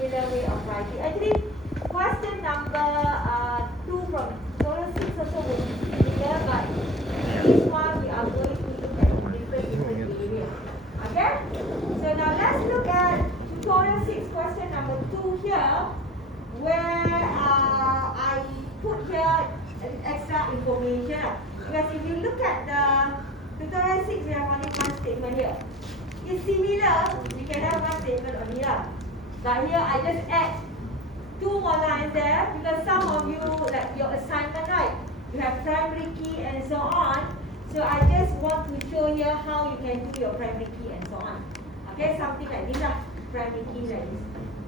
similar way of writing. Actually, question number 2 from tutorial 6 also will be similar, but this one we are going to look at different area. Okay? So now let's look at tutorial 6, question number 2 here, where I put here extra information. Because if you look at the tutorial 6, we have only one statement here. It's similar, we can have one statement only lah. But here I just add 2 more lines there, because some of you, like your assignment, right, you have primary key and so on. So I just want to show here how you can do your primary key and so on. Okay, something like this lah, primary key like this.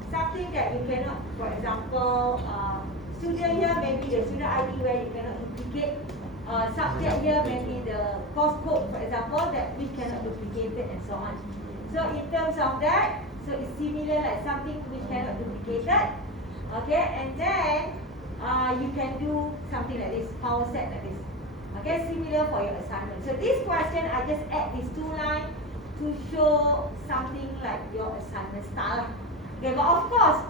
Something that you cannot, for example, student here, maybe the student ID where you cannot duplicate. Subject here, maybe the course code, for example, that we cannot duplicate it and so on. So in terms of that, so it's similar like something which cannot duplicated. Okay, and then you can do something like this, power set like this. Okay, similar for your assignment. So this question, I just add these 2 lines to show something like your assignment style. Okay, but of course,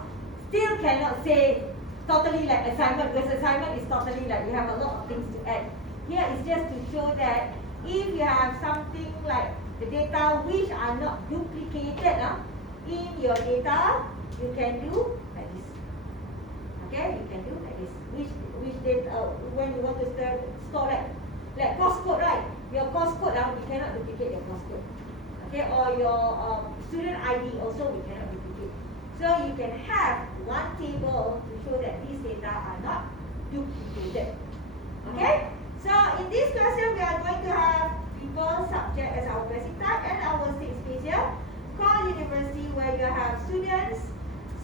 still cannot say totally like assignment, because assignment is totally like you have a lot of things to add. Here is just to show that if you have something like the data which are not duplicated in your data, you can do like this. Okay, you can do like this. Which data, when you want to store that, like course code, right? Your course code, we cannot duplicate your course code. Okay, or your student ID also we cannot duplicate. So you can have one table to show that these data are not duplicated. Okay? So in this question, we are going to have people, subject as our basic type, and our state space here, called university, where you have students,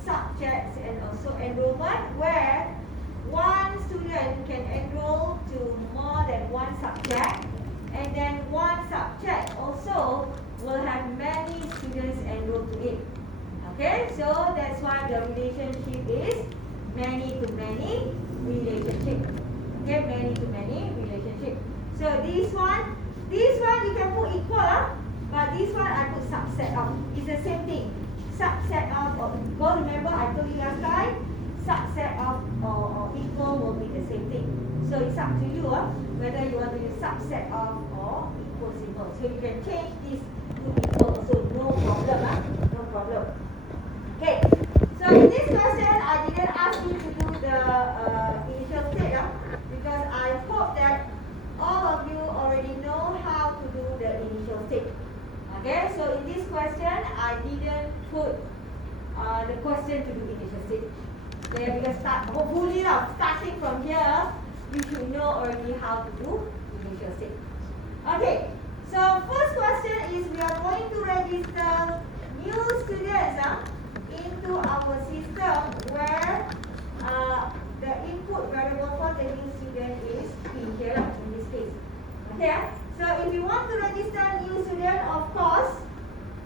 subjects, and also enrollment, where one student can enroll to more than one subject, and then one subject also will have many students enrolled to it. Okay, so that's why the relationship is many to many relationship. Okay, many to many relationship. So this one you can put equal, but this one I put subset of. It's the same thing. Subset of, well, remember I told you last time, subset of or equal will be the same thing. So it's up to you whether you want to use subset of or equal symbol. So you can change this to equal also, no problem. No problem. Okay, so in this question, I didn't ask you to do the initial state because I hope that all of you already know how to do the initial state. Okay, so in this question, I didn't put the question to do initial state. Okay, because hopefully starting from here, you should know already how to do initial state. Okay, so first question is we are going to register new students into our system where the input variable for the new student is P here in this case. Okay, so if you want to register new student, of course,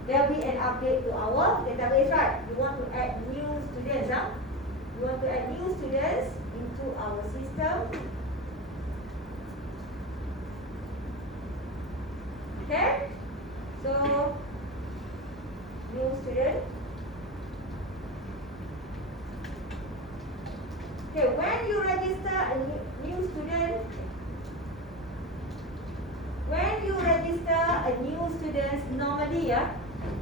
there will be an update to our database, right? You want to add new students, You want to add new students into our system. Okay, so new student. Okay, when you register a new student, normally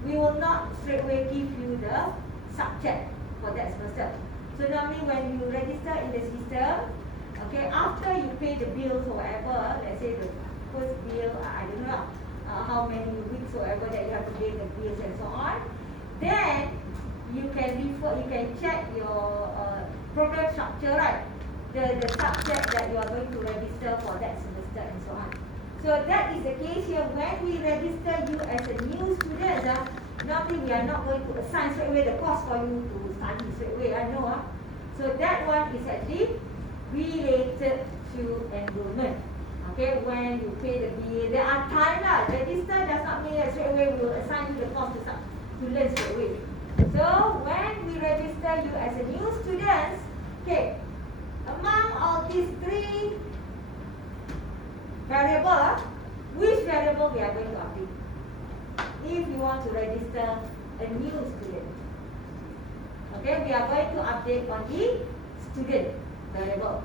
we will not straight away give you the subject for that semester. So normally when you register in the system, okay, after you pay the bills or whatever, let's say the first bill, I don't know how many weeks or whatever that you have to pay the bills and so on, then you can check your program structure, right? The subject that you are going to register for that semester and so on. So that is the case here. When we register you as a new student, normally we are not going to assign straight away the course for you to study straight away. I know. So that one is actually related to enrollment. Okay, when you pay the bill, there are time lah. Register does not mean that straight away we will assign you the course to learn straight away. So when we register you as a new student, okay, among all these 3 variables, which variable we are going to update? If you want to register a new student, Okay, we are going to update on the student variable.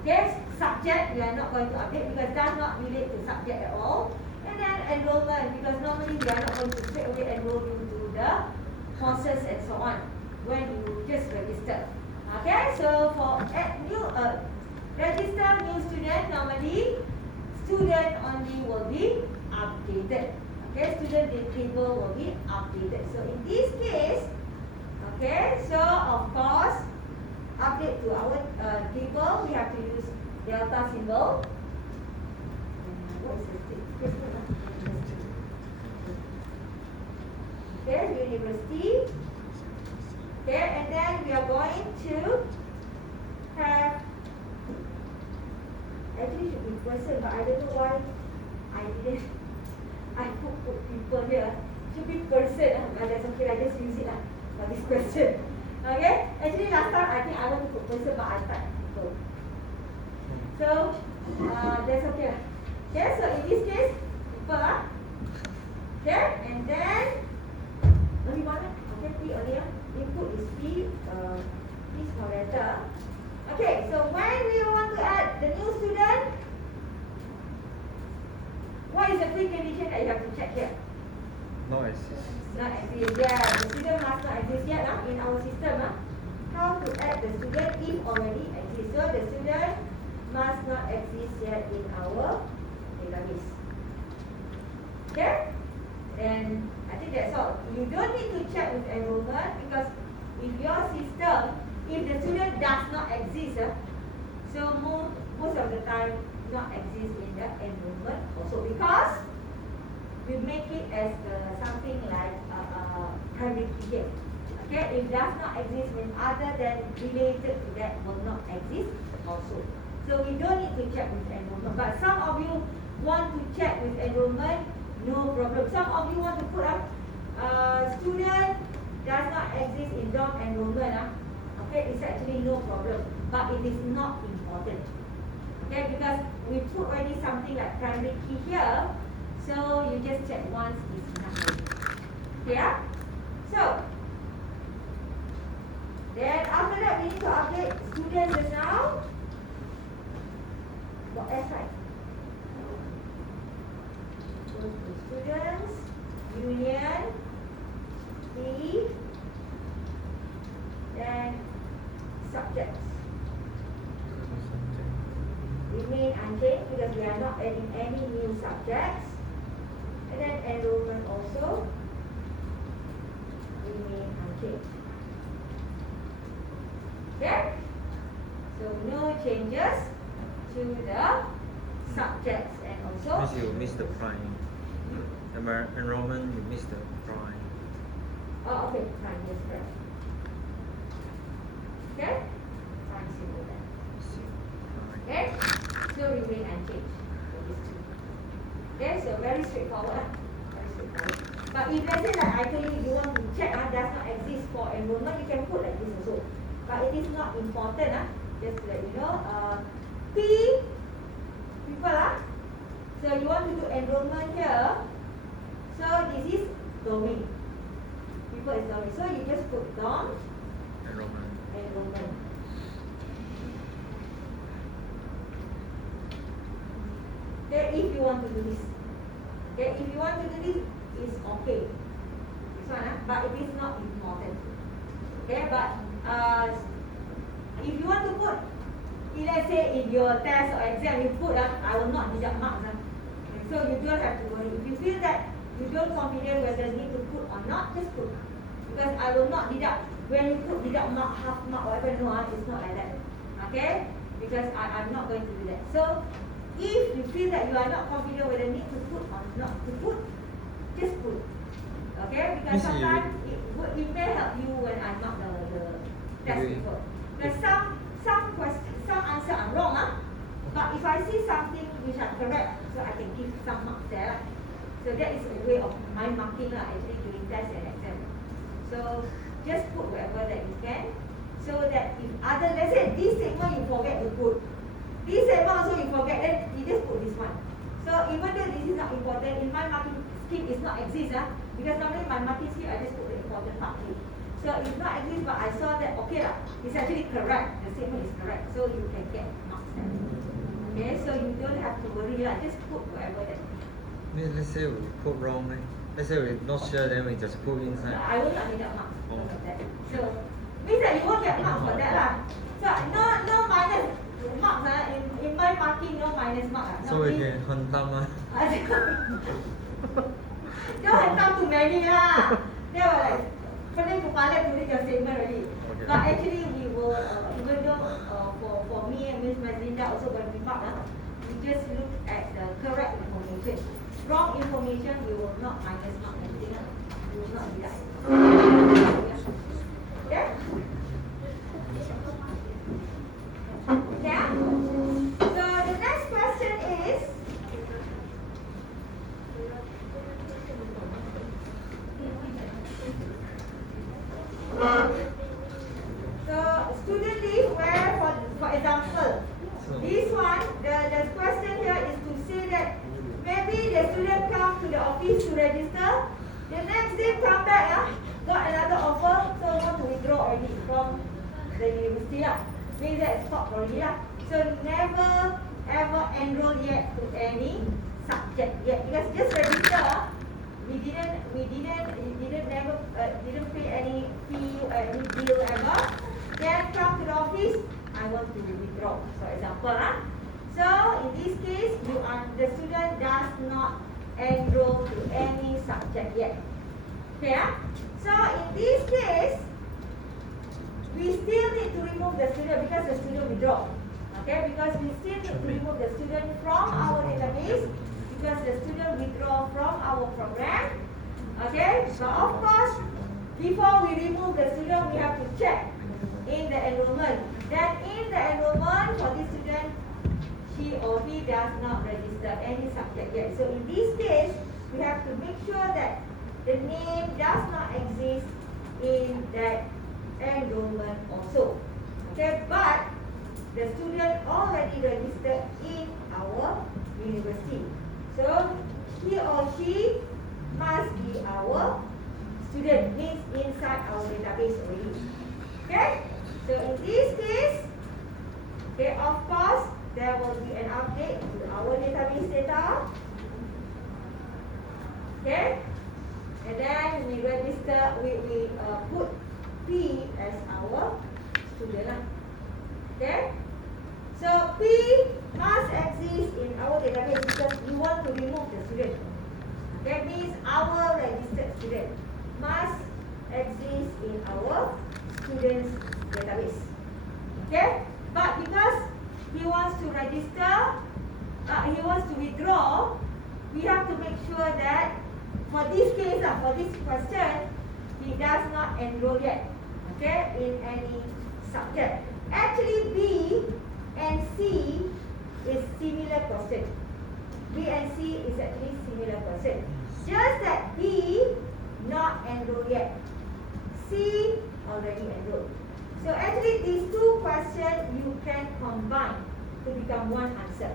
Okay, subject we are not going to update because does not relate to subject at all. And then enrollment, because normally we are not going to straight away enroll you to the courses and so on when you just register. Okay, so for register new student, normally student only will be updated. Okay, student table will be updated. So in this case, okay, so of course, update to our table, we have to use delta symbol. What is this? Okay, university. Okay, and then we are going to have, actually should be person, but I don't know why I put people here. Should be person, but that's okay, I just use it for this question. Okay, actually last time I think I want to put person, but I type people. So, that's okay. Okay, so in this case, people okay, and then only one. Okay, P only. Input is P. P small letter. Okay, so when we want to add the new student, what is the precondition that you have to check here? No exist. Not exist. Yeah, the student must not exist yet in our system. How to add the student if already exists? So the student must not exist yet in our database. Okay? And I think that's all. You don't need to check with enrollment because if your system, if the student does not exist, so most of the time not exist in the enrollment also because we make it as something like primary key here. Okay, if does not exist when other than related to that will not exist also. So we don't need to check with enrollment. But some of you want to check with enrollment, no problem. Some of you want to put up student does not exist in dorm enrollment. Okay, it's actually no problem. But it is not important. Okay, because we put already something like primary key here. So you just check once is enough. Yeah? So then after that we need to update students just now. Got S right? Go to students, union, P, then subjects. Remain unchanged because we are not adding any new subjects. And then enrollment also remain unchanged. Okay? So no changes to the subjects and also. Miss, you miss the prime. Enrollment, you miss the prime. Oh, okay, fine, yes, correct. Okay? Fine, simple then. Okay? So remain unchanged for these two. Okay, so very straightforward. Very straightforward. But if let's say like I told you, you want to check does not exist for enrollment, you can put like this also. But it is not important, just to let you know. P, people, so you want to do enrollment here. So this is domain. People is domain. So you just put dom, Enrollment. enrollment. Okay, if you want to do this. Okay, if you want to do this, it's okay. This one, but it is not important. Okay, but if you want to put, let's say in your test or exam, you put, I will not deduct marks. So you don't have to worry. If you feel that you don't confident whether you need to put or not, just put. Because I will not deduct. When you put deduct mark, half mark, whatever, no, it's not like that. Okay? Because I'm not going to do that. So if you feel that you are not confident whether you need to put or not to put, just put. Okay? Because sometimes it may help you when I mark the test paper. Because some answer are wrong, but if I see something which are correct, so I can give some marks there. So that is a way of my marking actually during test and exam. So just put whatever that you can, so that if other, let's say this segment you forget to put, this segment also you forget, then you just put this one. So even though this is not important, in my marking scheme is not exist, because normally my marking scheme I just put the important part here. So it's not exist, but I saw that, okay lah, it's actually correct. The statement is correct. So you can get marks there. Okay, so you don't have to worry lah. Just put whatever that. Let's say we put wrong. Let's say we're not sure, then we just put inside. I will not need that marks because of that. So means that you won't get marks for that lah. So no minus marks in my marking, no minus marks. So we can hunt them. Don't have come too many lah. They were like, pening kepala tulis your statement already. Okay. But actually we will, even though for me and Miss Mazinda also when we mark, we just look at the correct information. Wrong information we will not minus mark anything. We will not do that. Yeah? Yeah? So the next question is, so student leave where, for example, this one, the question here is to say that maybe the student come to the office to register, the next day come back, got another offer, so want to withdraw already from the university. Means that stop already. So never ever enroll yet to any subject yet, because just register. We didn't pay any fee or any bill ever. Then come to the office, I want to withdraw, for example. So in this case, the student does not enroll to any subject yet. Okay? So in this case, we still need to remove the student because the student withdraw. Okay? Because we still need to remove the student from our database because the student withdraw from our program. Okay? So of course, before we remove the student, we have to check in the enrollment. Then in the enrollment for this student, she or he does not register any subject yet. So in this case, we have to make sure that the name does not exist in that enrollment also. Okay, but the student already registered in our university. So he or she must be our student, means inside our database already. Okay, so in this case, okay, of course, there will be an update to our database data. Okay, and then we register, we put P as our student. Okay, so P must exist in our database because we want to remove the student. That means our registered student must exist in our students database. Okay, but because he wants to register, he wants to withdraw, we have to make sure that for this case, for this question, he does not enroll yet, okay, in any subject. Actually, B and C is similar question. B and C is actually similar question. Just that B not enrolled yet. C already enrolled. So actually these two questions you can combine to become one answer.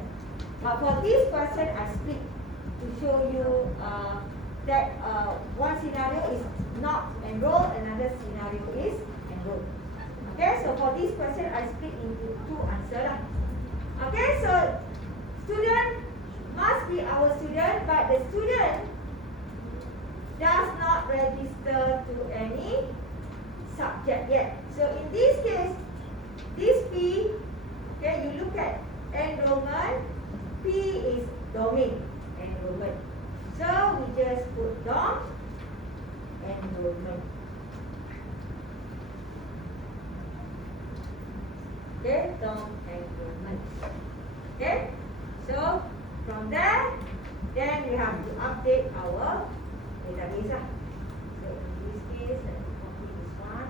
But for this question I split to show you that one scenario is not enrolled, another scenario is enrolled. Okay, so for this question I split into two answers. Okay, so student must be our student, but the student does not register to any subject yet. So in this case, this P, okay, you look at enrollment, P is domain, enrollment. So we just put dom, enrollment. Okay, dom, enrollment. Okay, so from there, then we have to update our database. So in this case, let me copy this one.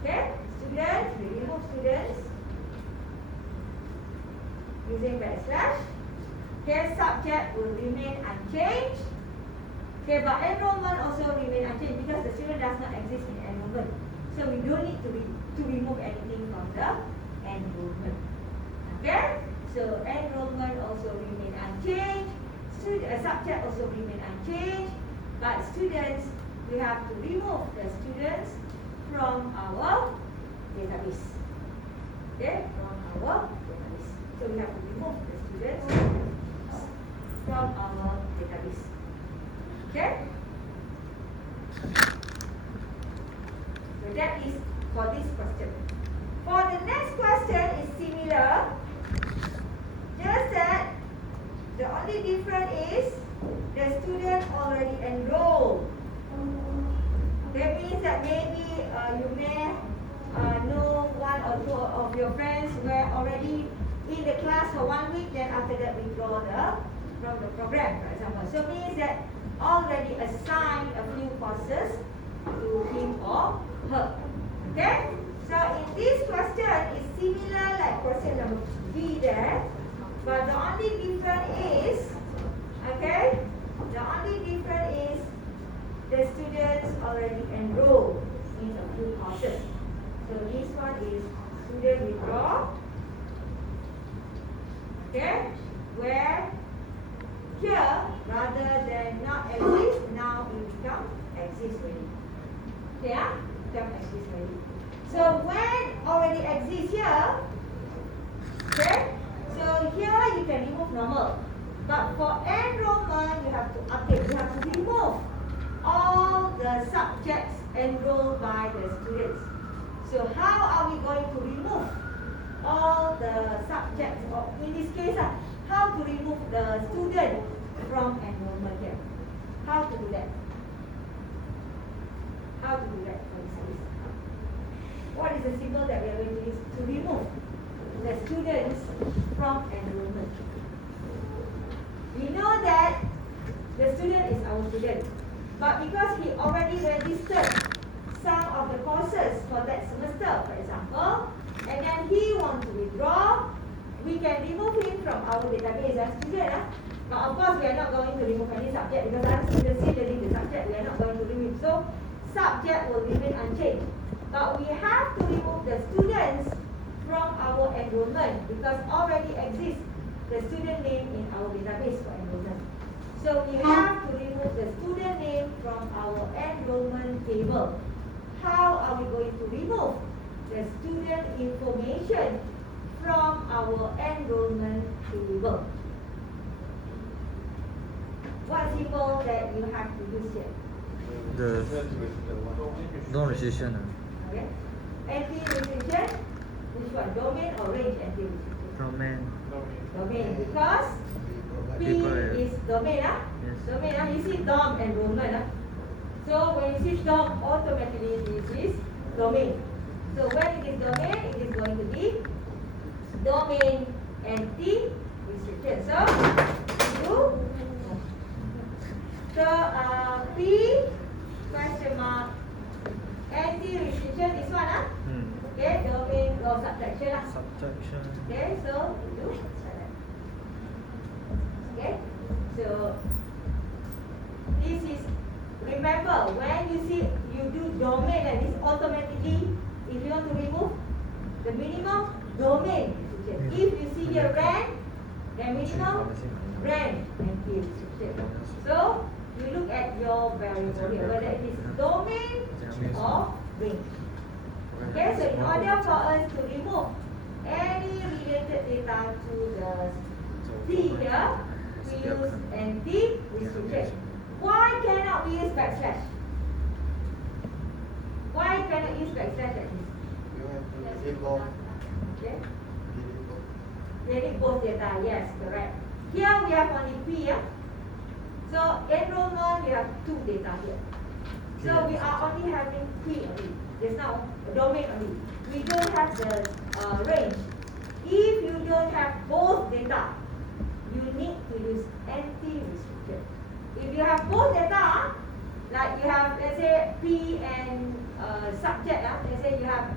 Okay, students, we remove students using backslash. Okay, subject will remain unchanged. Okay, but enrollment also remain unchanged because the student does not exist in enrollment. So we don't need to remove anything from the enrollment. Okay, so enrollment also remain unchanged. subject also remain unchanged, but students, we have to remove the students from our database. Okay, from our database. So we have to remove the students from our database. Okay? So that is for this question. For the next question is similar, just that the only difference is the student already enrolled. That means that maybe you may know one or two of your friends were already in the class for 1 week, then after that withdraw from the program, for example. So means that already assigned a few courses to him or her. Okay? So in this question is similar like question number B there, but the only difference is, okay, the only difference is the students already enrolled in a few courses. So this one is student withdraw. Okay, where here rather than not exist, now it become exist already. Okay, become exist already. So when already exists here, okay, so here you can remove normal. But for enrollment, you have to update. You have to remove all the subjects enrolled by the students. So how are we going to remove all the subjects? Or in this case, how to remove the student from enrollment here? How to do that? How to do that for this case? What is the symbol that we are going to use to remove the students from enrollment? We know that the student is our student, but because he already registered some of the courses for that semester, for example, and then he wants to withdraw, we can remove him from our database as student. But of course, we are not going to remove any subject because I'm still learning the subject. We are not going to remove. So, subject will remain unchanged. But we have to remove the students from our enrollment because already exists the student name in our database for enrollment. So we have to remove the student name from our enrollment table. How are we going to remove the student information from our enrollment table? What symbol that you have to use here? The non-restriction. Okay. Anti-restriction, which one? Domain or range anti-restriction? Domain. Domain, because P is domain. Yes. Domain, you see DOM enrollment. So when you see DOM, automatically this is domain. So when it is domain, it is going to be domain anti-restriction. So, P question mark anti-restriction, this one. Okay, domain or subtraction. Subtraction. Okay, so do. Okay, so this is, remember when you see you do domain and this automatically, if you want to remove the minimum domain restriction. If you see here rand, then minimum rand anti-restriction. So you look at your variable here, whether it is domain or range. Okay, so in order for us to remove any related data to the T here, we use anti-restriction. Why cannot we use backslash? Why cannot use backslash like this? You have to delete both. Okay, Delete both. delete both data, yes, correct. Here we have only P, yeah? So enrollment, we have two data here. So we are only having P only. There's now domain only. We don't have the range. If you don't have both data, you need to use anti-restriction. If you have both data, like you have, let's say, P and subject, let's say you have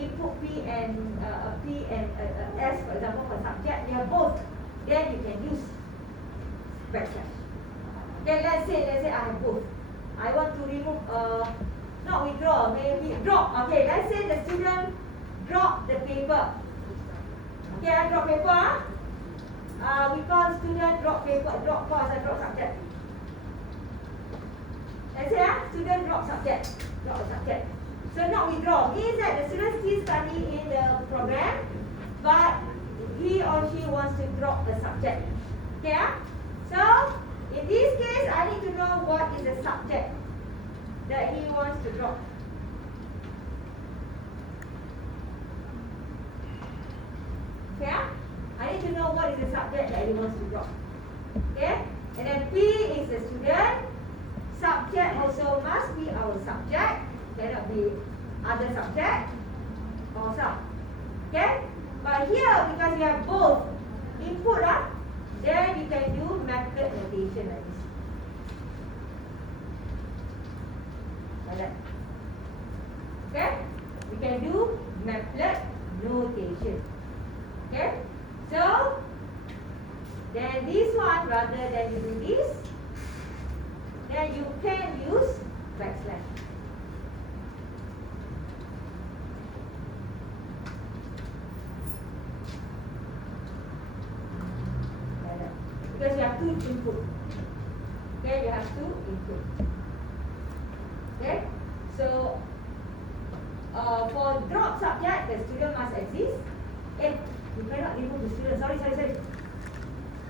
input P and S, for example, for subject, you have both, then you can use backslash. Okay, let's say I have both. I want to remove, not withdraw, maybe drop. Okay, let's say the student drop the paper. Okay, I drop paper. we call student drop paper, drop course and drop subject. Let's say student drop subject, drop a subject. So not withdraw means that the student still study in the program, but he or she wants to drop a subject. Okay? So in this case, I need to know what is the subject that he wants to drop. Okay? I need to know what is the subject that he wants to drop. Okay? And then P is the student. Subject also must be our subject. Cannot be other subject or some. Okay? But here, because we have both input, then you can do method notation like this. Like that. Okay? We can do method notation. Okay? So, then this one, rather than you do this, then you can use backslash. Like that. Because you have two input. Okay, you have two input. Okay? So, for drop subject, the student must exist. You cannot remove the student. Sorry.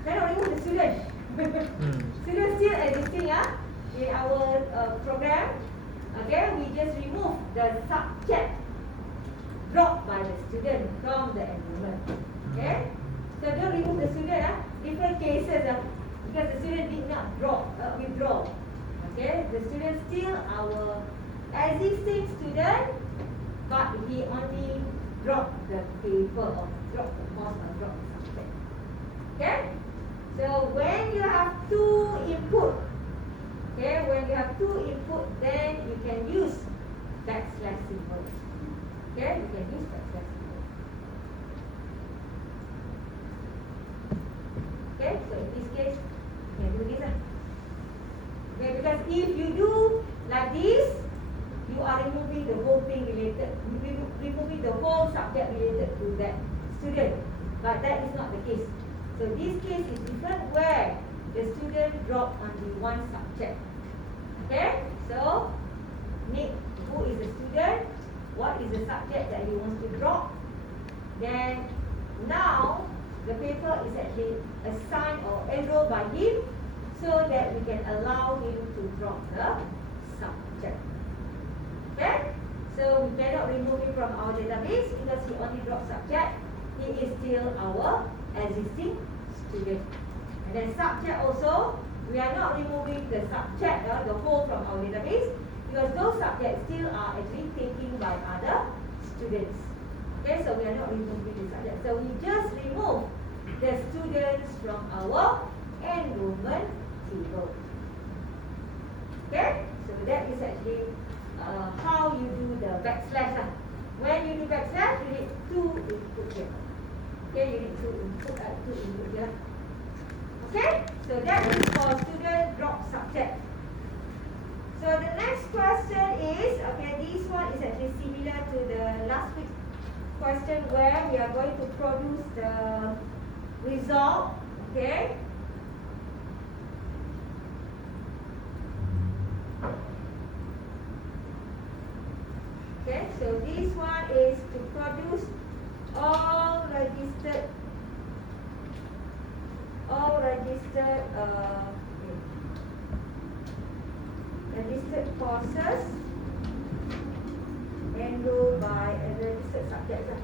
Cannot remove the student. Student still existing in our program. Okay, we just remove the subject dropped by the student from the enrollment. Okay, so don't remove the student. Different cases because the student did not withdraw. Okay, the student still our existing student, but he only dropped the paper or dropped the course or dropped the subject. Okay. So when you have two input, okay, when you have two input, then you can use backslash symbol. Okay, you can use backslash symbol. Okay, so in this case, you can do this. Okay, because if you do like this, you are removing the whole thing related, removing the whole subject related to that student. But that is not the case. So this case is different where the student drop only one subject. Okay? So, Nick, who is the student? What is the subject that he wants to drop? Then, now, the paper is actually assigned or enrolled by him so that we can allow him to drop the subject. Okay? So, we cannot remove him from our database because he only dropped subject. He is still our existing student. And then subject also, we are not removing the subject, the whole from our database because those subjects still are actually taken by other students. Okay, so we are not removing the subject. So we just remove the students from our enrollment table. Okay, so that is actually how you do the backslash. When you do backslash, you need two input here. Okay, you need two input here. Okay, so that is for student drop subject. So the next question is, okay, this one is actually similar to the last week question where we are going to produce the result. Okay. Okay, so this one is to produce all registered courses enrolled by registered subjects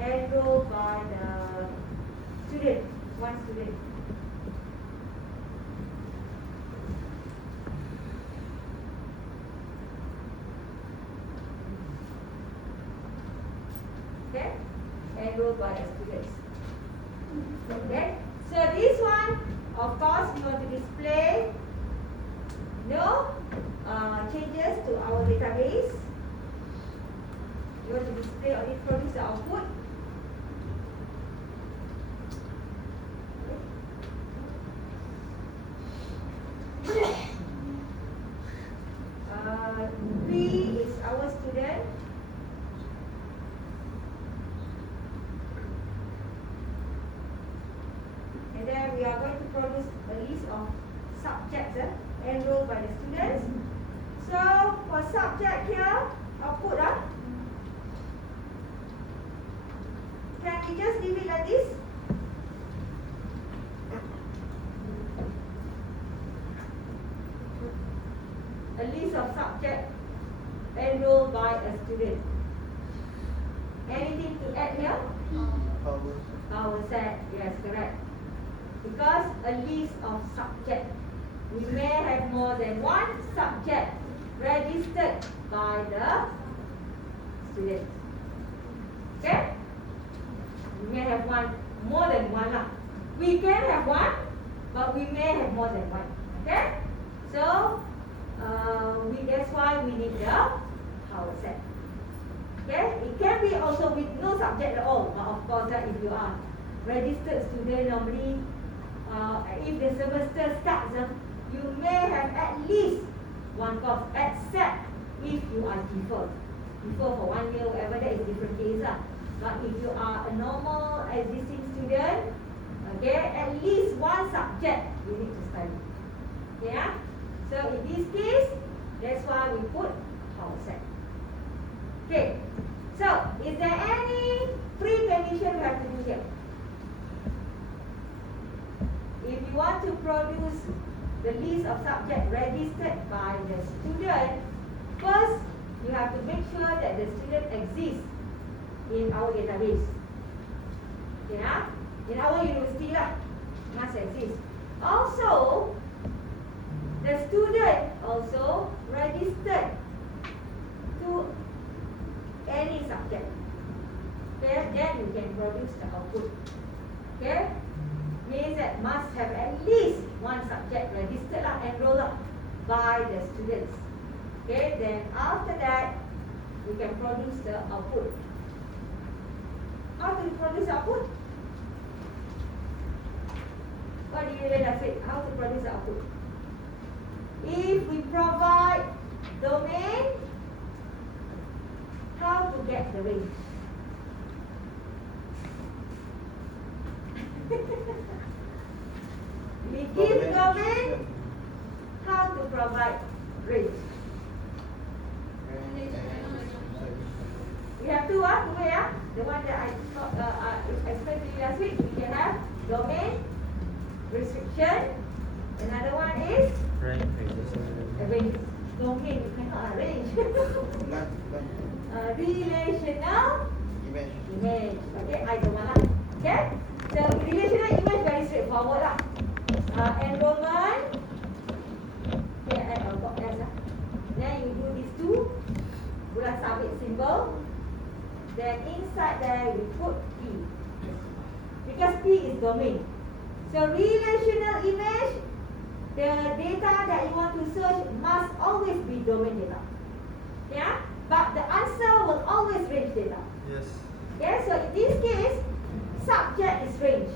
enrolled by the student, one student. Okay, enrolled by the students. Okay, so this one, of course, we want to display no changes to our database. We want to display only produce the output. P is our student. And by the students. So for subject here, output can we just leave it like this? A list of subject enrolled by a student. Anything to add here? Hours. Our set, yes, correct. Because a list of subject, we may have more than one subject registered by the student. Okay? We may have more than one lah. We can have one, but we may have more than one. Okay? So, that's why we need the power set. Okay? It can be also with no subject at all. But of course, if you are registered student, normally, if the semester starts, you may have at least one course, except if you are deferred. Deferred for 1 year, whatever, that is different case. But if you are a normal existing student, okay, at least one subject you need to study. Yeah? So in this case, that's why we put power set. Okay. So, is there any pre-condition we have to do here? If you want to produce the list of subjects registered by the student, first you have to make sure that the student exists in our database. Yeah? In our university lah, must exist. Also, the student also registered to any subject. Okay, then you can produce the output. Okay, means that must have at least one subject registered lah, enrolled lah by the students. Okay, then after that, we can produce the output. How to produce output? What do you learn last week? How to produce the output? If we provide domain, how to get the range? We give domain, how to provide range? We have two way. The one that I explained to you last week. We can have domain, restriction. Another one is Range. range. Domain, you cannot arrange. Relational image. Okay, I don't want. Okay, so relational image very straightforward lah. Enrollment. Okay, I've got S lah. Then you do these two. Bulan sabit symbol. Then inside there you put P. Because P is domain. So relational image, the data that you want to search must always be domain data. Yeah? But the answer will always range data. Yes. Okay, so in this case, subject is range.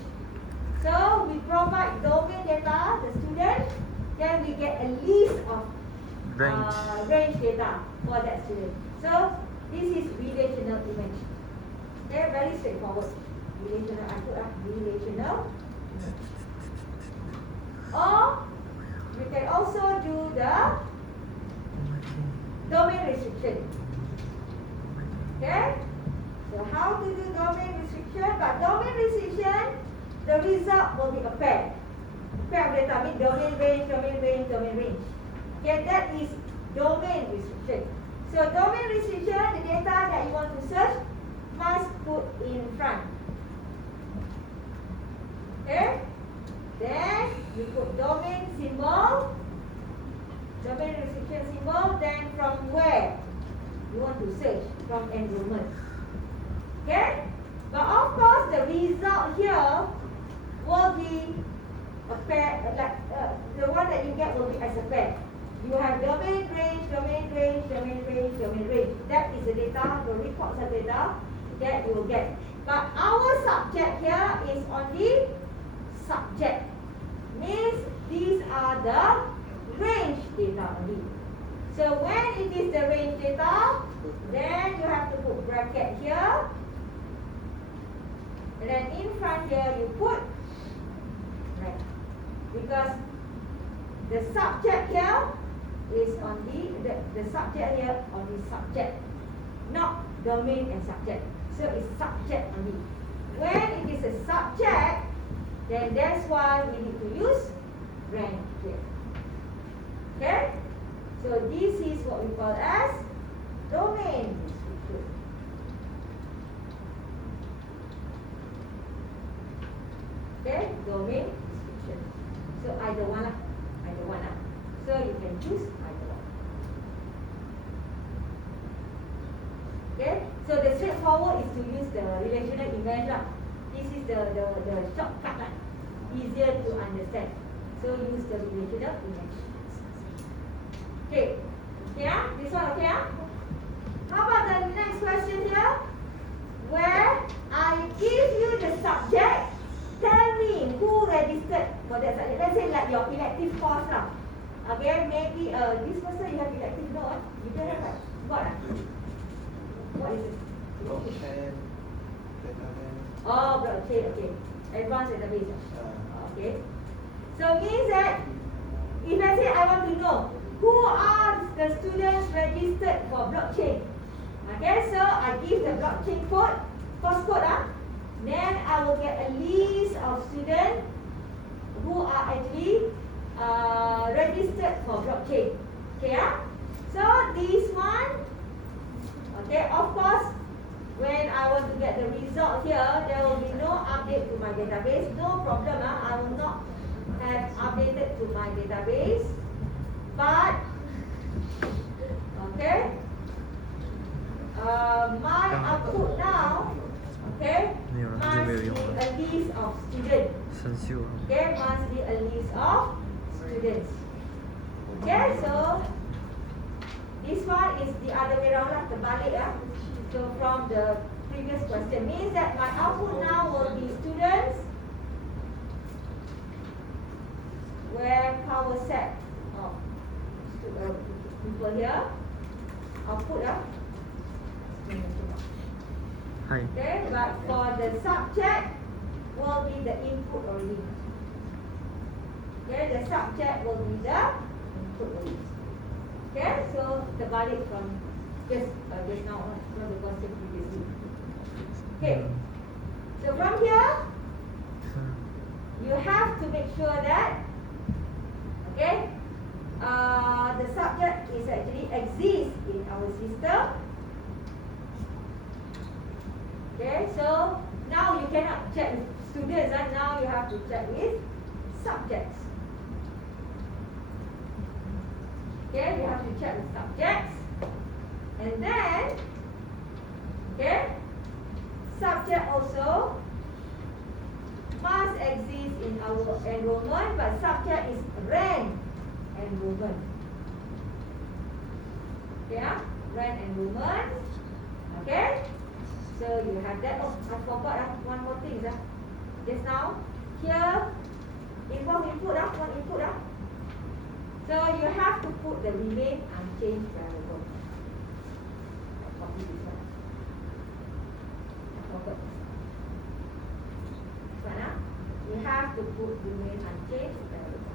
So we provide domain data, the student, then we get a list of range data for that student. So this is relational image. Okay, very straightforward. Relational, I put relational. Or we can also do the domain restriction. Okay? So how to do domain restriction? But domain restriction, the result will be a pair. Pair of data, mean domain range, domain range, domain range. Okay, that is domain restriction. So domain restriction, the data that you want to search must put in front. Okay? Then you put domain symbol, domain restriction symbol, then from where you want to search, from enrollment. Okay? But of course the result here will be a pair, like the one that you get will be as a pair. You have domain range, domain range, domain range, domain range. That is the data, the reports of data that you will get. But our subject here is only subject. Means these are the range data only. So when it is the range data, then you have to put bracket here. And then in front here you put right. Because the subject here is on the subject here on the subject, not domain and subject. So it's subject only. When it is a subject, then that's why we need to use rank here. Okay? So this is what we call as domain description. Okay, domain description. So either one lah. Either one lah. So you can choose either one. Okay, so the straightforward is to use the relational image lah. This is the shortcut lah. Easier to understand. So use the relational image. Okay. Okay ah? This one okay ah? How about the next question here? Where I give you the subject, tell me who registered for that subject. Let's say like your elective course lah. Okay, maybe this person you have elective no? You don't have what? What ah? What is it? Blockchain, database. Oh, blockchain, okay. Advanced database. Okay. So means that if let's say I want to know who are the students registered for blockchain. Okay, so I give the blockchain code, course code ah. Then I will get a list of students who are actually registered for blockchain. Okay ah. So this one, okay, of course, when I want to get the result here, there will be no update to my database. No problem ah. I will not have updated to my database. But okay, my output now, okay, must be a list of students. Okay, must be a list of students. Okay, so this one is the other way around lah, terbalik ya. So from the previous question means that my output now will be students where power set of people here. Output ah. Hi. Okay, but for the subject will be the input only. Okay, the subject will be the input only. Okay, so terbalik from just now from the question previously. Okay, so from here you have to make sure that okay, the subject is actually exists in our system. Okay, so now you cannot check with students, and now you have to check with subjects. Okay, you have to check with subjects, and then okay, subject also must exist in our enrollment, but subject is rank enrollment. Okay, rank enrollment. Okay, so you have that. Oh, I forgot one more thing. Just now, here, involve input. One input. So you have to put the remain unchanged variable. Copy this one. I forgot this one. You have to put remain unchanged variable.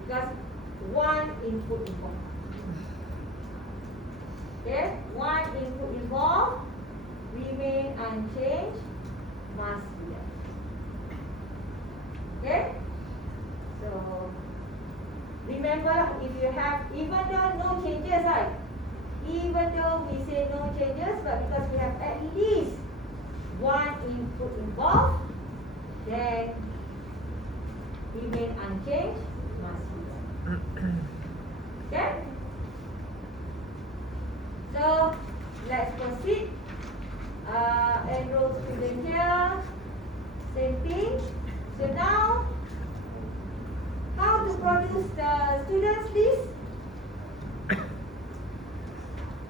Because one input involved. Okay, one input involved, remain unchanged, must be there. Okay, so remember, if you have, even though no changes, right? Even though we say no changes, but because we have at least one input involved, then remain unchanged, must be there. Okay. So let's proceed. Enroll student here. Same thing. So now, how to produce the students list?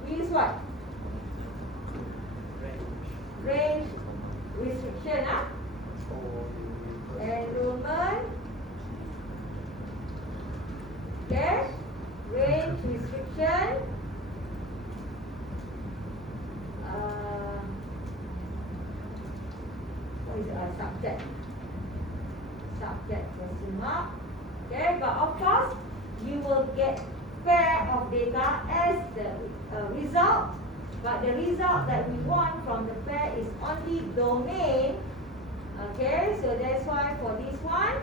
We use what? Range restriction. Enrollment. Okay. Range restriction. What is subject? Subject question mark. Okay, but of course you will will get pair of data as the result, but the result that we want from the pair is only domain. Okay, so that's why for this one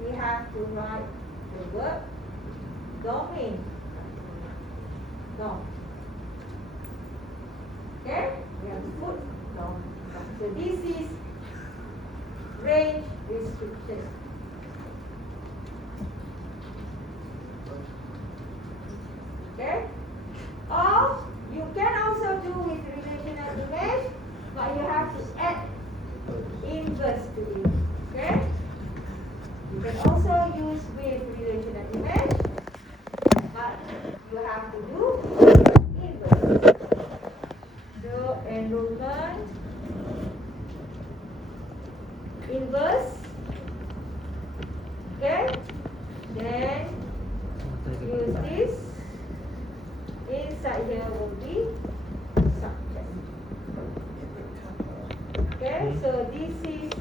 we have to write the word domain. Okay, we have to put domain. So this is range restriction. Okay, or you can also do with relational image, but you have to add inverse to it. Okay, you can also use with relational image, but you have to do inverse. So enrollment inverse. Okay, then use this. Inside here will be subject. Okay, so this is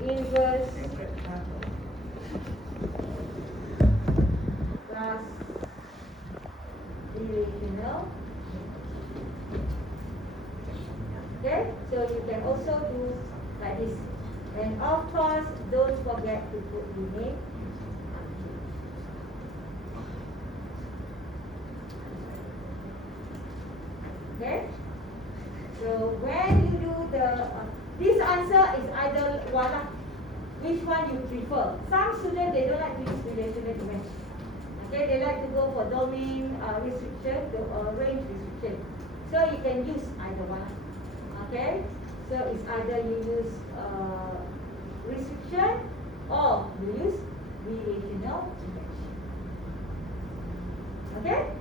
inverse plus relational. Okay, so you can also do like this. And of course, don't forget to put the name. Okay, so when you do the this answer is either one, which one you prefer. Some students, they don't like to use relational image. Okay, they like to go for domain restriction, the range restriction. So you can use either one. Okay, so it's either you use restriction or you use relational image. Okay,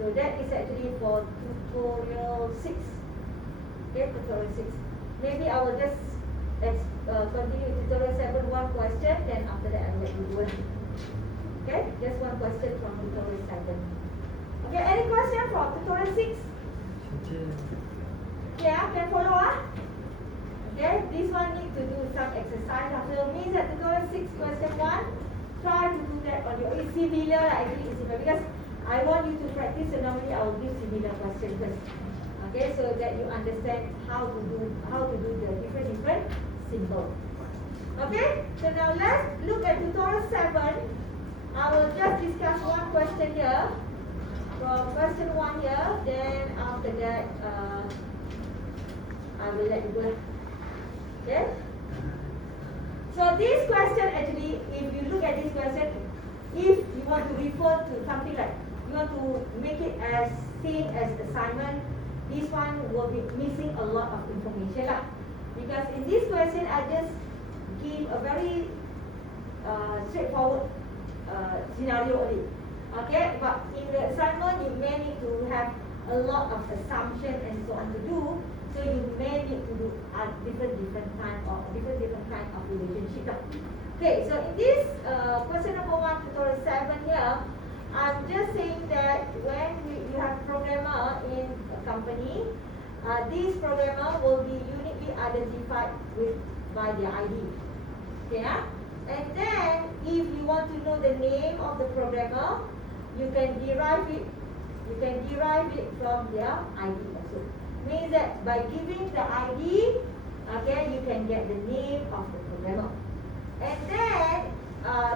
so that is actually for tutorial 6. Okay, tutorial 6. Maybe I will just continue tutorial 7, one question, then after that I will let you do it. Okay, just one question from tutorial 7. Okay, any question from tutorial 6? Yeah, can follow up? Okay, this one need to do some exercise. So means that tutorial 6, question 1, try to do that on your, it's similar, actually it's similar, because I want you to practice, so normally I will give similar questions first. Okay, so that you understand how to do the different symbols. Okay, so now let's look at tutorial 7. I will just discuss one question here. From question 1 here, then after that I will let you go. Okay? So this question actually, if you look at this question, if you want to refer to something like, you want to make it as same as assignment, this one will be missing a lot of information lah. Because in this question, I just give a very straightforward scenario only. Okay, but in the assignment, you may need to have a lot of assumption and so on to do. So you may need to do different kind of relationship. Okay, so in this question number 1, tutorial 7 here, I'm just saying that when you have programmer in a company, this programmer will be uniquely identified by their ID. Okay, and then if you want to know the name of the programmer, you can derive it. You can derive it from their ID also. Means that by giving the ID, okay, you can get the name of the programmer. And then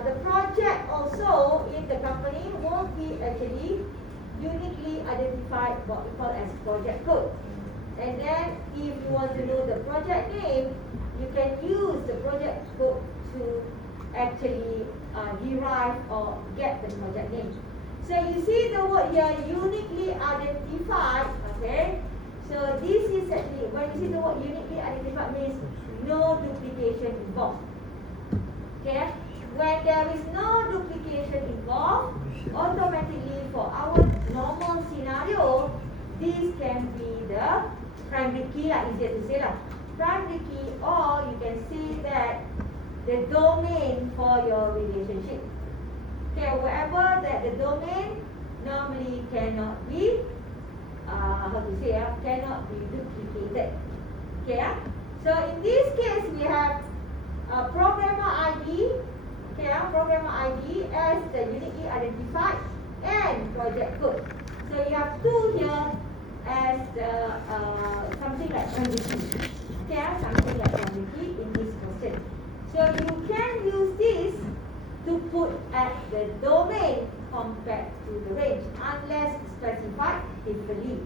the project also in the company will be actually uniquely identified what we call as project code. And then if you want to know the project name, you can use the project code to actually derive or get the project name. So you see the word here, uniquely identified, okay? So this is actually, when you see the word uniquely identified, means no duplication involved. Okay? When there is no duplication involved, automatically for our normal scenario, this can be the primary key, easier to say lah. Primary key, or you can say that the domain for your relationship. Okay, wherever that the domain normally cannot be, cannot be duplicated. Okay, so in this case we have programmer ID. Okay, programmer ID as the uniquely identified project code. So you have 2 here as the something like quantity. Okay, something like quantity in this question. So you can use this to put at the domain compared to the range unless specified differently.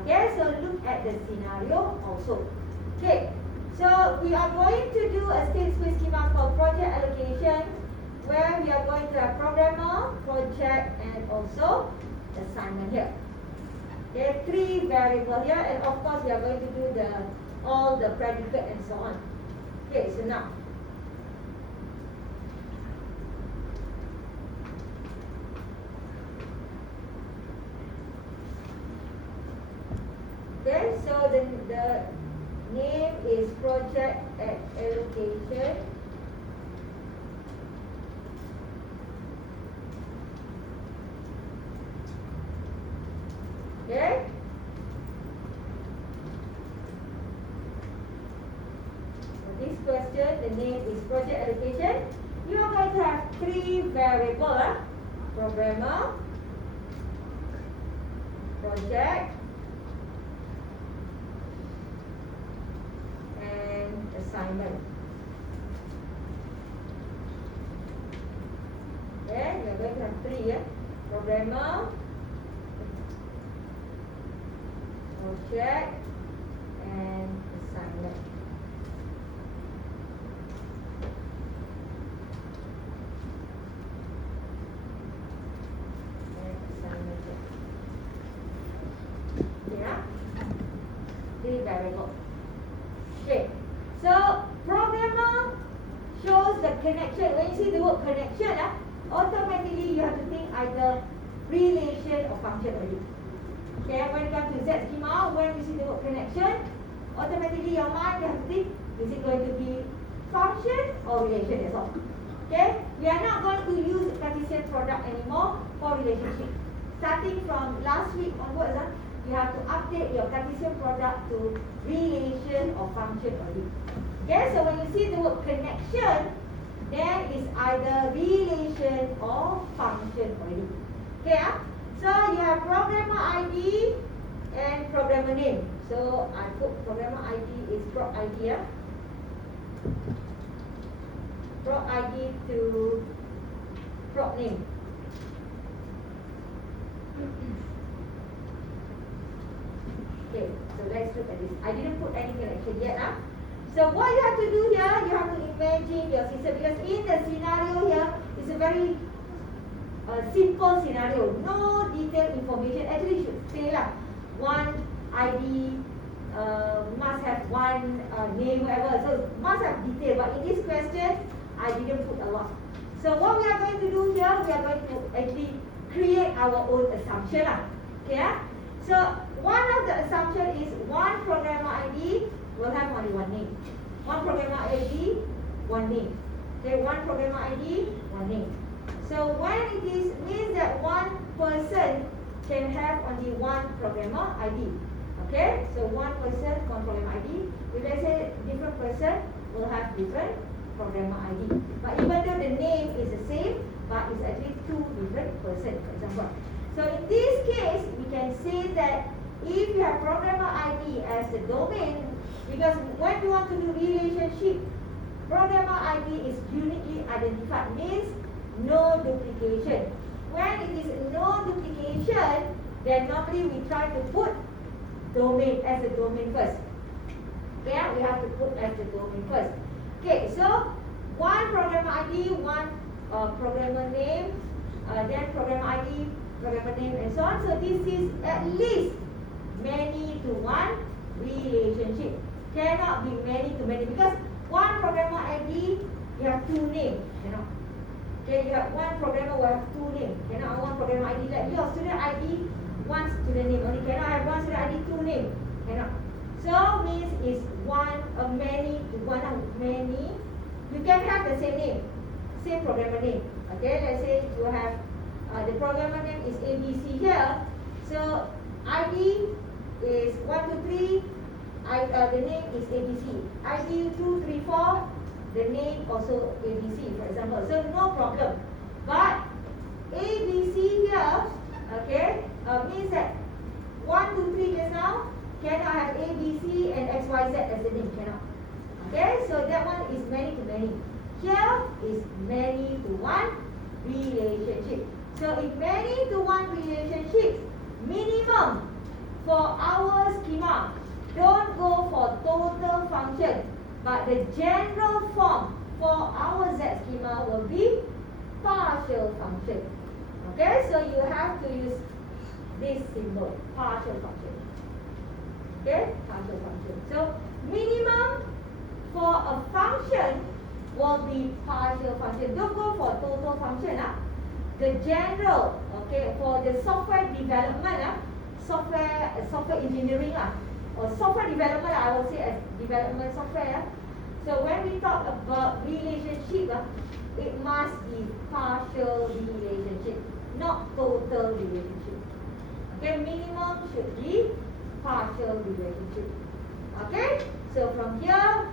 Okay, so look at the scenario also. Okay, so we are going to do a state space schema for project allocation where we are going to have programmer, project and also assignment here. Okay, 3 variables here, and of course we are going to do all the predicate and so on. Okay, so now okay, so the name is project allocation. Okay. For this question, the name is project allocation. You are going to have 3 variables: programmer, project, and assignment. Okay, you are going to have 3, yeah? Programmer, project, and assignment. Yeah, 3 variables. Okay, so programmer shows the connection. When you see the word connection, automatically you have to think either relation or function only. Okay, when it comes to Z schema, when you see the word connection, automatically your mind you have to think, is it going to be function or relation? That's all. Okay, we are not going to use Cartesian product anymore for relationship. Starting from last week onwards, you have to update your Cartesian product to relation or function only. Okay, so when you see the word connection, then it's either relation or function only. Okay, so you have programmer ID and programmer name. So I put programmer ID is prop ID. Prop ID to prop name. Okay, so let's look at this. I didn't put any connection yet. So what you have to do here, you have to imagine your system, because in the scenario here, it's a very simple scenario. No detailed information. Actually, you should say one ID must have one name, whatever. So must have detail. But in this question, I didn't put a lot. So what we are going to do here, we are going to actually create our own assumption. Okay. So one of the assumption is one programmer ID will have only one name. One programmer ID, one name. Okay, one programmer ID, one name. So when it is means that one person can have only one programmer ID. Okay, so one person, one programmer ID. If let's say different person will have different programmer ID. But even though the name is the same, but it's actually 2 different persons, for example. So in this case, we can say that if you have programmer ID as the domain, because when you want to do relationship, programmer ID is uniquely identified, means no duplication. When it is no duplication, then normally we try to put domain as the domain first. Okay, we have to put as the domain first. Okay, so one programmer ID, one programmer name, then programmer ID, programmer name, and so on. So this is at least many to one relationship. Cannot be many to many, because one programmer ID you have 2 names. Okay, you have one programmer will have 2 names. Cannot have one programmer ID like your student ID, one student name only. Cannot have one student ID 2 names. Cannot. So means is one many to one many. You can have the same name, same programmer name. Okay, let's say you have the programmer name is ABC here. So ID is 1, 2, 3. The name is ABC. ID 2, 3, 4. The name also ABC, for example. So no problem. But ABC here, many. Here is many to one relationship. So if many to one relationship, minimum for our schema, don't go for total function, but the general form for our Z schema will be partial function. Okay, so you have to use this symbol, partial function. Okay, partial function. So minimum for a function will be partial function. Don't go for total function. The general, okay, for the software development, software engineering, or software development, I will say as development software. So when we talk about relationship, it must be partial relationship, not total relationship. Okay, minimum should be partial relationship. Okay, so from here,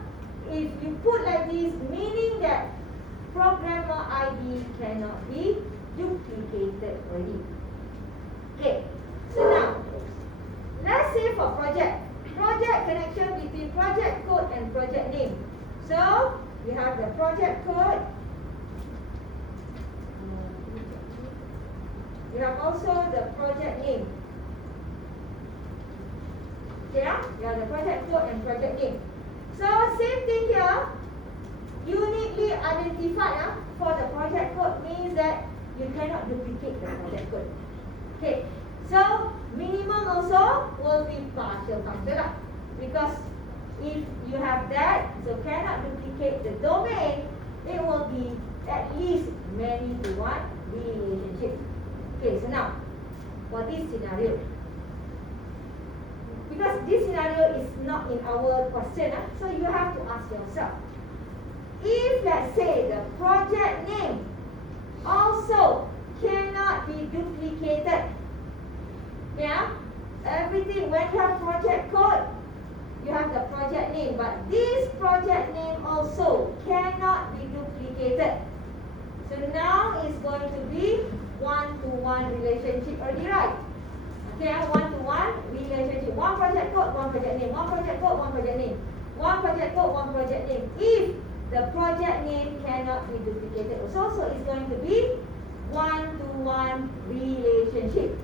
if you put like this, meaning that programmer ID cannot be duplicated already. Okay, so now, let's say for project connection between project code and project name. So, we have the project code. We have also the project name. Okay, you have the project code and project name. So, same thing here. Uniquely identified for the project code means that you cannot duplicate the project code. Okay, so minimum also will be partial function because if you have that, so cannot duplicate the domain, it will be at least many to one relationship. Okay, so now for this scenario, because this scenario is not in our question, so you have to ask yourself, if let's say the project name also cannot be duplicated, yeah, everything, when you have project code, you have the project name, but this project name also cannot be duplicated. So now it's going to be one-to-one relationship already, right? Okay, one-to-one relationship. One project code, one project name. One project code, one project name. One project code, one project name. If the project name cannot be duplicated also, so it's going to be one-to-one relationship.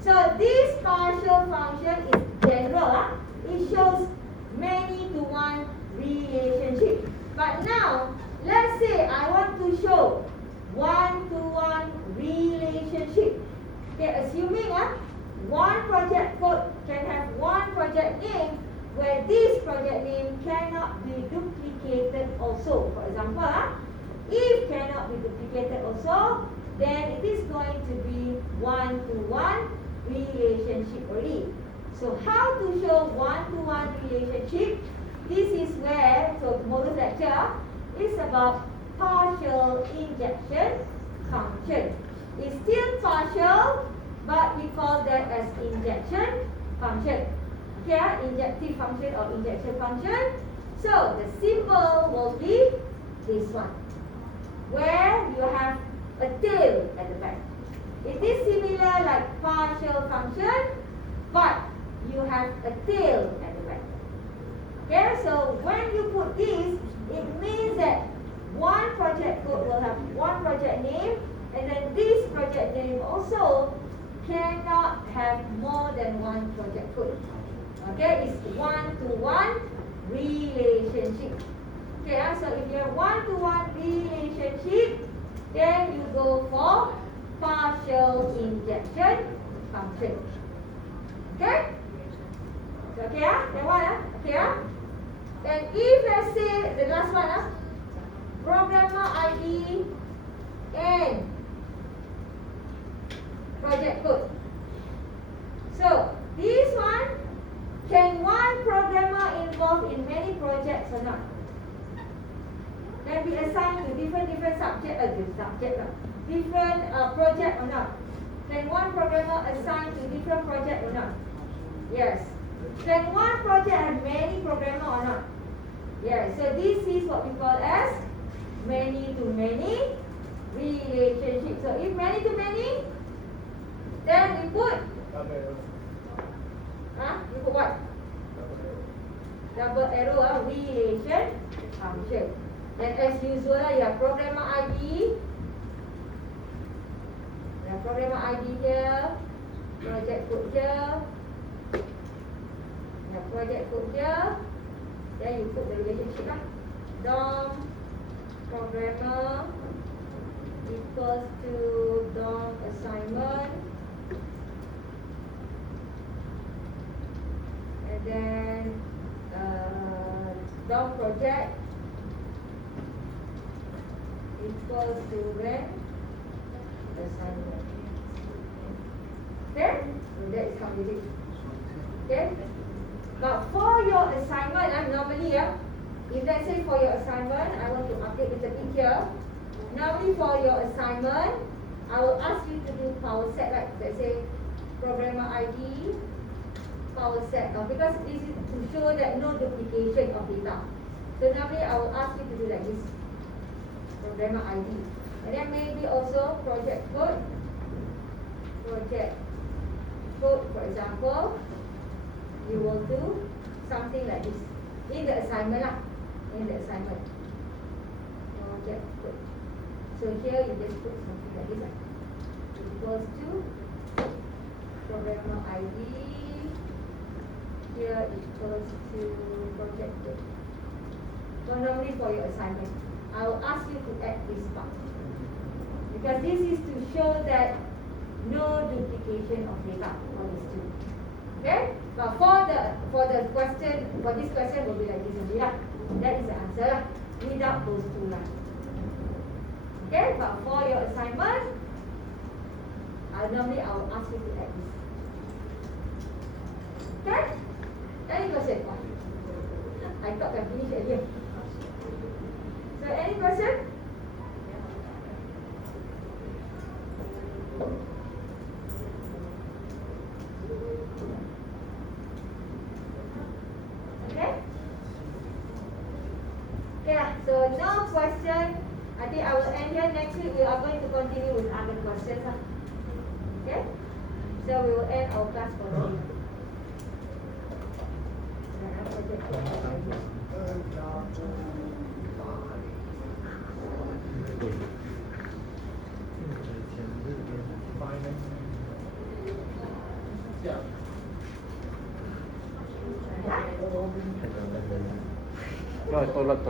So this partial function is general. It shows many to one relationship. But now, let's say I want to show one-to-one relationship. Okay, assuming one project code can have one project name where this project name cannot be duplicated also. For example, if cannot be duplicated also, then it is going to be one-to-one relationship already. So how to show one-to-one relationship? This is where, so tomorrow's lecture is about partial injection function. It's still partial, but we call that as injection function. Okay, injective function or injection function. So the symbol will be this one, where you have a tail at the back. It is similar like partial function, but you have a tail at the back. Okay, so when you put this, it means that one project code will have one project name, and then this project name also cannot have more than one project code. Okay, it's one-to-one relationship. Okay, so if you have one-to-one relationship, then you go for partial injection function. Okay? So, okay, that one, okay, then if let's say the last one, programmer ID and project code. So this one, can one programmer involved in many projects or not? Can be assigned to different subject, different project or not? Can one programmer assign to different project or not? Yes. Can one project have many programmer or not? Yes. So this is what we call as many to many relationship. So if many to many, then we put you put what? Double arrow relation function. Then as usual lah, you have programmer ID. You have programmer ID here. Project code here. You have project code here. Then you put the relationship lah. DOM programmer equals to DOM assignment. And then DOM project equals to when assignment. Okay? So that is how you do it. Okay? But for your assignment, normally, if let's say for your assignment, I want to update the thing here. Normally for your assignment, I will ask you to do power set, like let's say programmer ID, power set, because this is to show that no duplication of data. So normally I will ask you to do like this, programmer ID. And then maybe also project code, for example, you will do something like this in the assignment lah. In the assignment, project code. So here you just put something like this lah. Equals to programmer ID. Here equals to project code. So normally for your assignment, I will ask you to add this part, because this is to show that no duplication of data for these two. Okay? But for this question will be like this only lah. That is the answer lah. Without those two lah. Okay? But for your assignment, normally I will ask you to add this. Okay? Any question? I thought I finished earlier. So any question? Okay? Okay lah. So no question. I think I will end here. Next week we are going to continue with other questions lah. Okay? So we will end our class for today. Tolak.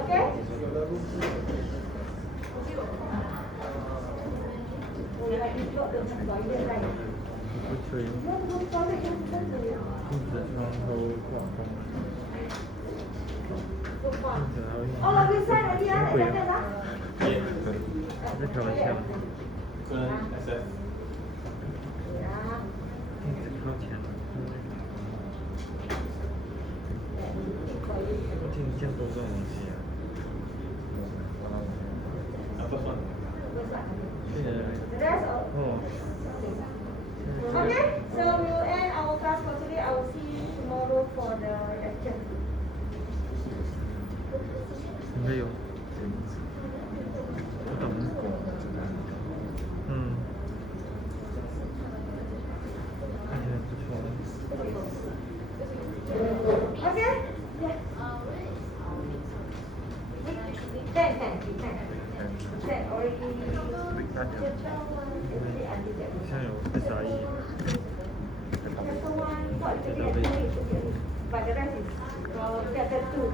Okay? Oh, you have to go to the toilet, right? Which way? You want to go to the toilet, you have to go to the so far. Oh, we sign already, like that, huh? Rất là chậm. Yeah. 掏钱了。今天多这种东西啊。是的。 The rest of okay, so we will end our class for today. I will see you tomorrow for the lecture. 应该有。不懂。看起来不错。 Okay? Yeah. 10 already. Chapter 1 像有SRE。 not really at 2. But the rest is chapter 2.